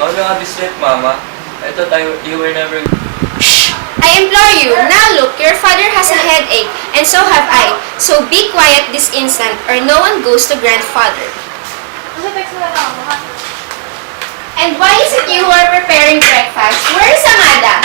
How long have you slept, Mama? I thought you were never... Shh! I implore you, now look, your father has a headache, and so have I. So be quiet this instant, or no one goes to grandfather. And why is it you who are preparing breakfast? Where is Amada?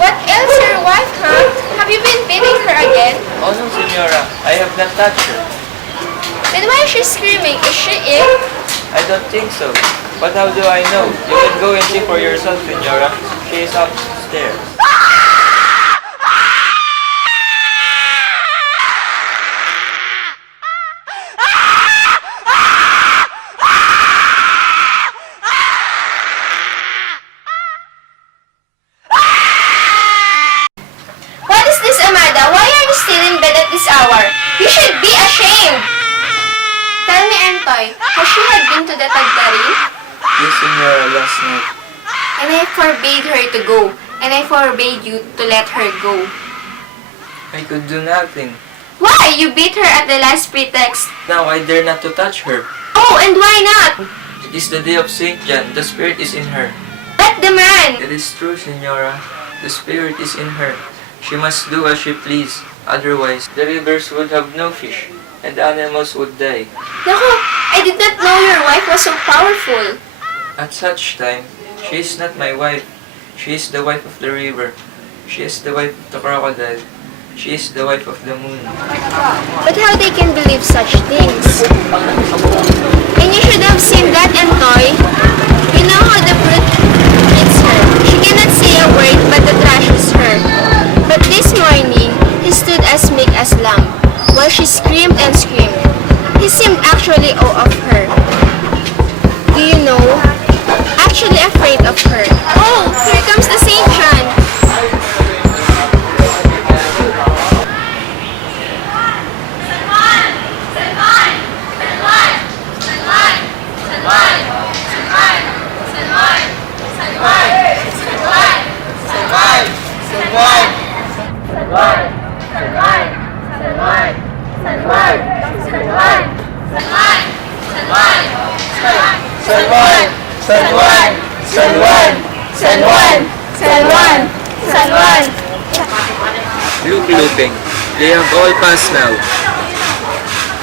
What else, your wife, huh? Have you been beating her again? Oh no, Senora. I have not touched her. Then why is she screaming? Is she ill? I don't think so. But how do I know? You can go and see for yourself, Senora. She is upstairs. What is this, Amada? Why are you still in bed at this hour? You should be ashamed! Tell me, Antoy, has she had been to the Tagtarin? Yes, Senora, last night. And I forbade her to go, and I forbade you to let her go. I could do nothing. Why? You beat her at the last pretext. Now I dare not to touch her. Oh, and why not? It is the day of Saint John. The spirit is in her. Let the man! It is true, Senora. The spirit is in her. She must do as she please. Otherwise, the rivers would have no fish, and the animals would die. Naku, I did not know your wife was so powerful. At such time, she is not my wife. She is the wife of the river. She is the wife of the crocodile. She is the wife of the moon. But how they can believe such things? And you should have seen that, Antoy. You know how the brute treats her. She cannot say a word, but the trashes her. But this morning, he stood as meek as lamb, while she screamed and screamed. He seemed actually awe of her. Do you know? Actually afraid of her. Oh, here comes the Saint John. Look, Lupeng. They have all passed now.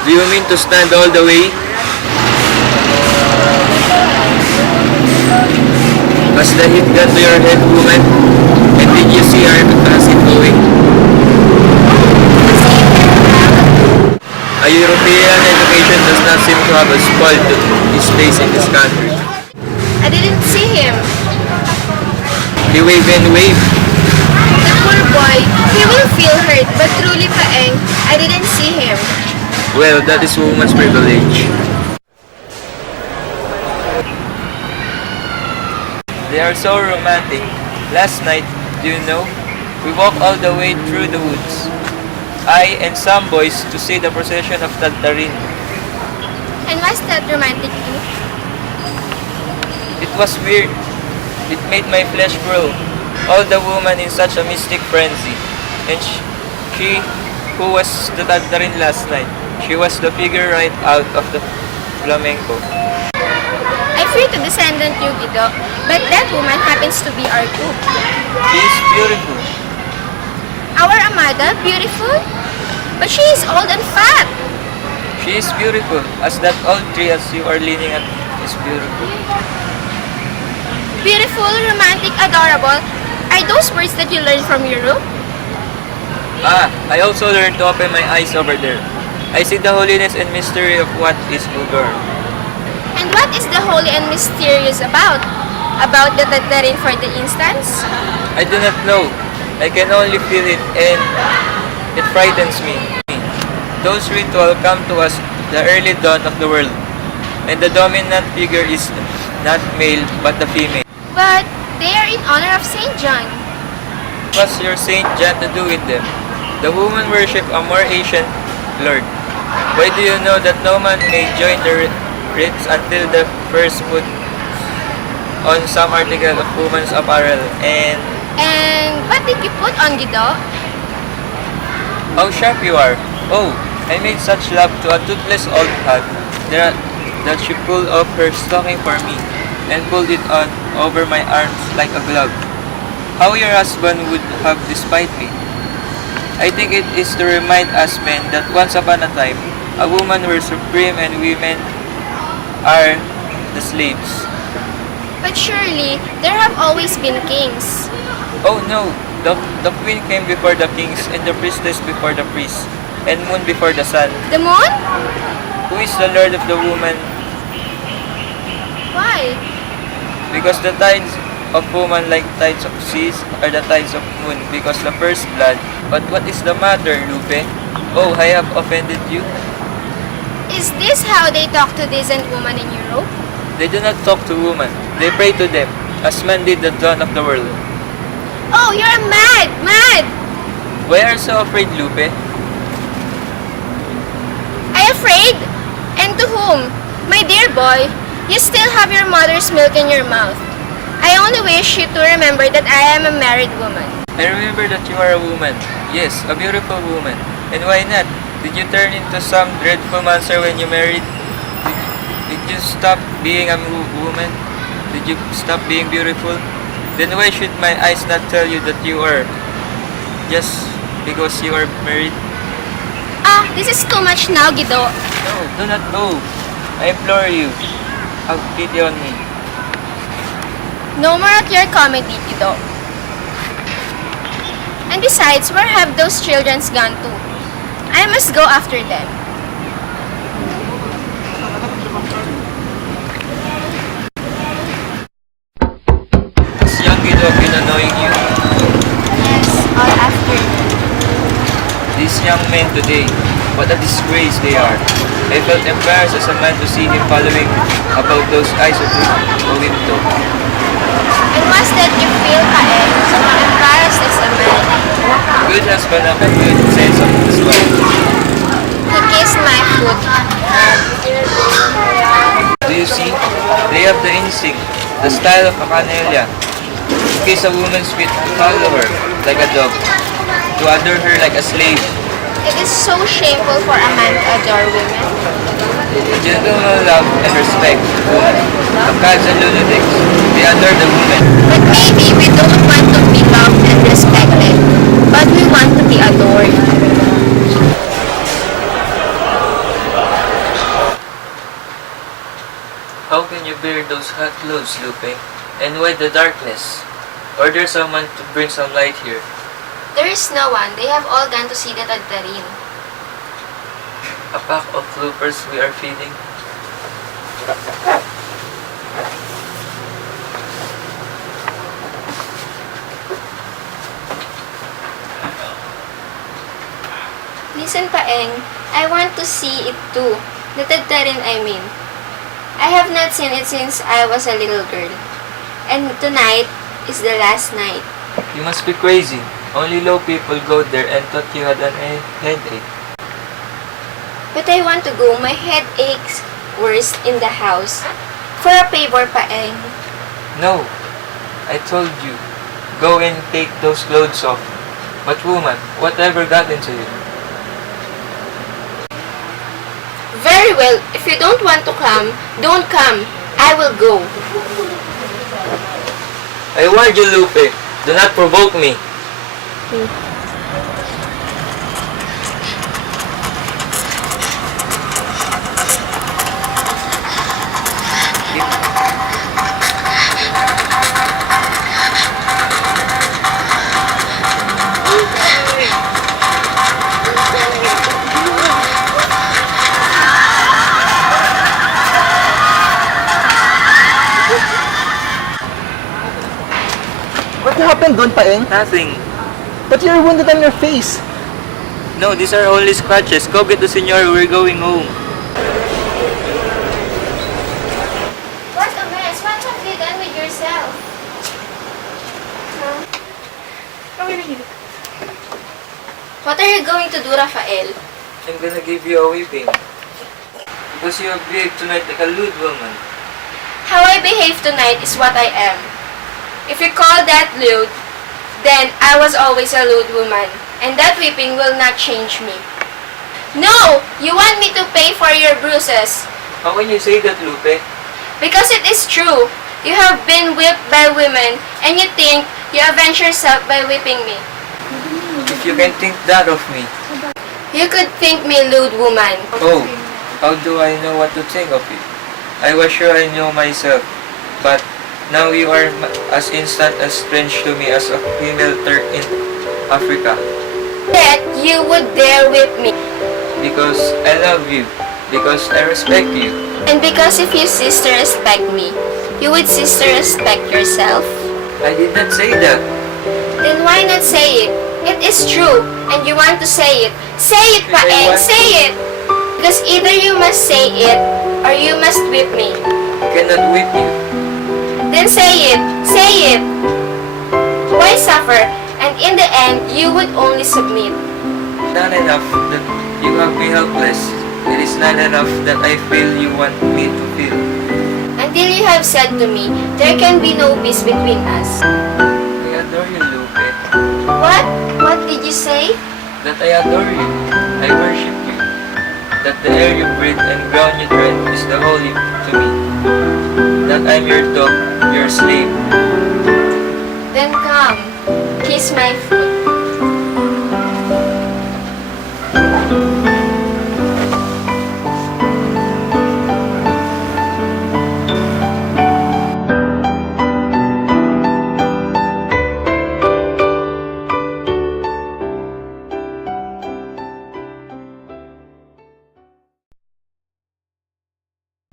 Do you mean to stand all the way? Has the hit gun to your head, woman? And did you see our transit going? A European education does not seem to have a spoiled his place in this country. I didn't see him. He waved and waved. The poor boy, he will feel hurt, but truly, Paeng, I didn't see him. Well, that is woman's privilege. They are so romantic. Last night, do you know, we walked all the way through the woods. I and some boys to see the procession of Tagtarin. And was that romantic too? It was weird. It made my flesh crawl. All the women in such a mystic frenzy. And she who was the Tagtarin last night, she was the figure right out of the flamenco. I fear to descendant you, Guido, but that woman happens to be our cook. She is beautiful. Our Amada, beautiful? But she is old and fat. She is beautiful, as that old tree as you are leaning at is beautiful. Beautiful, romantic, adorable. Are those words that you learned from Europe? Ah, I also learned to open my eyes over there. I see the holiness and mystery of what is vulgar. And what is the holy and mysterious about? About the Tatarin, for the instance? I do not know. I can only feel it and it frightens me. Those rituals come to us the early dawn of the world. And the dominant figure is not male but the female. But they are in honor of Saint John. What's your Saint John to do with them? The women worship a more ancient Lord. Why do you know that no man may join the rites until the first put on some article of woman's apparel and... And what did you put on, Guido? How sharp you are! Oh, I made such love to a toothless old hag that she pulled off her stocking for me and pulled it on over my arms like a glove. How your husband would have despised me! I think it is to remind us men that once upon a time, a woman were supreme and women are the slaves. But surely, there have always been kings. Oh no, the queen came before the kings and the priestess before the priest and moon before the sun. The moon? Who is the lord of the woman? Why? Because the tides of woman like tides of seas are the tides of moon because the first blood. But what is the matter, Lupe? Oh, I have offended you? Is this how they talk to decent women in Europe? They do not talk to women. They pray to them, as men did the dawn of the world. Oh, you're mad! Why are you so afraid, Lupe? I afraid? And to whom? My dear boy, you still have your mother's milk in your mouth. I only wish you to remember that I am a married woman. I remember that you are a woman. Yes, a beautiful woman. And why not? Did you turn into some dreadful monster when you married? Did you stop being a woman? Did you stop being beautiful? Then why should my eyes not tell you that you are just because you are married? Ah, this is too much now, Guido. No, do not go. I implore you. Have pity on me. No more of your comedy, Guido. And besides, where have those children gone to? I must go after them. Has young Guido been annoying you? Yes, all after them. These young men today, what a disgrace they are. I felt embarrassed as a man to see him following about those eyes of a window. And was that you feel, Paeng, embarrassed as a man? Good husband have a good sense of his wife. He kissed my foot. Do you see? They have the instinct, the style of a canella. To kiss a woman's feet, to follow her like a dog, to adore her like a slave. It is so shameful for a man to adore women. The gentlemen love and respect women. The gods and lunatics, they adore the woman. But maybe we don't want to be loved and respected, but we want to be adored. How can you bear those hot clothes, Lupe? And why the darkness? Order someone to bring some light here. There is no one. They have all gone to see the Tagdarin. A pack of loopers we are feeding. Listen, Paeng, I want to see it too. The Tagdarin, I mean. I have not seen it since I was a little girl. And tonight is the last night. You must be crazy. Only low people go there and thought you had an headache. But I want to go. My head aches worse in the house. For a favor, Paeng. No, I told you. Go and take those clothes off. But woman, whatever got into you? Very well. If you don't want to come, don't come. I will go. I warned you, Lupe. Do not provoke me. doon, Paeng? Nothing. But you're wounded on your face. No, these are only scratches. Go get the senor. We're going home. What a mess. What have you done with yourself? What are you going to do, Rafael? I'm gonna give you a whipping. Because you have behaved tonight like a lewd woman. How I behave tonight is what I am. If you call that lewd, then I was always a lewd woman, and that whipping will not change me. No! You want me to pay for your bruises. How can you say that, Lupe? Because it is true. You have been whipped by women, and you think you avenge yourself by whipping me. If you can think that of me. You could think me lewd woman. Oh, how do I know what to think of you? I was sure I knew myself, but now you are as instant as strange to me as a female Turk in Africa. Yet you would dare whip me. Because I love you. Because I respect you. And because if you cease to respect me, you would cease to respect yourself. I did not say that. Then why not say it? It is true, and you want to say it. Say it, Because I Paeng! want Say it! Because either you must say it, or you must whip me. I cannot whip you. Then say it! Say it! Why suffer? And in the end, you would only submit. Not enough that you have me helpless. It is not enough that I feel you want me to feel. Until you have said to me, there can be no peace between us. I adore you, Lupe. What? What did you say? That I adore you. I worship you. That the air you breathe and ground you tread is the holy to me. That I'm your dog, your slave. Then come, kiss my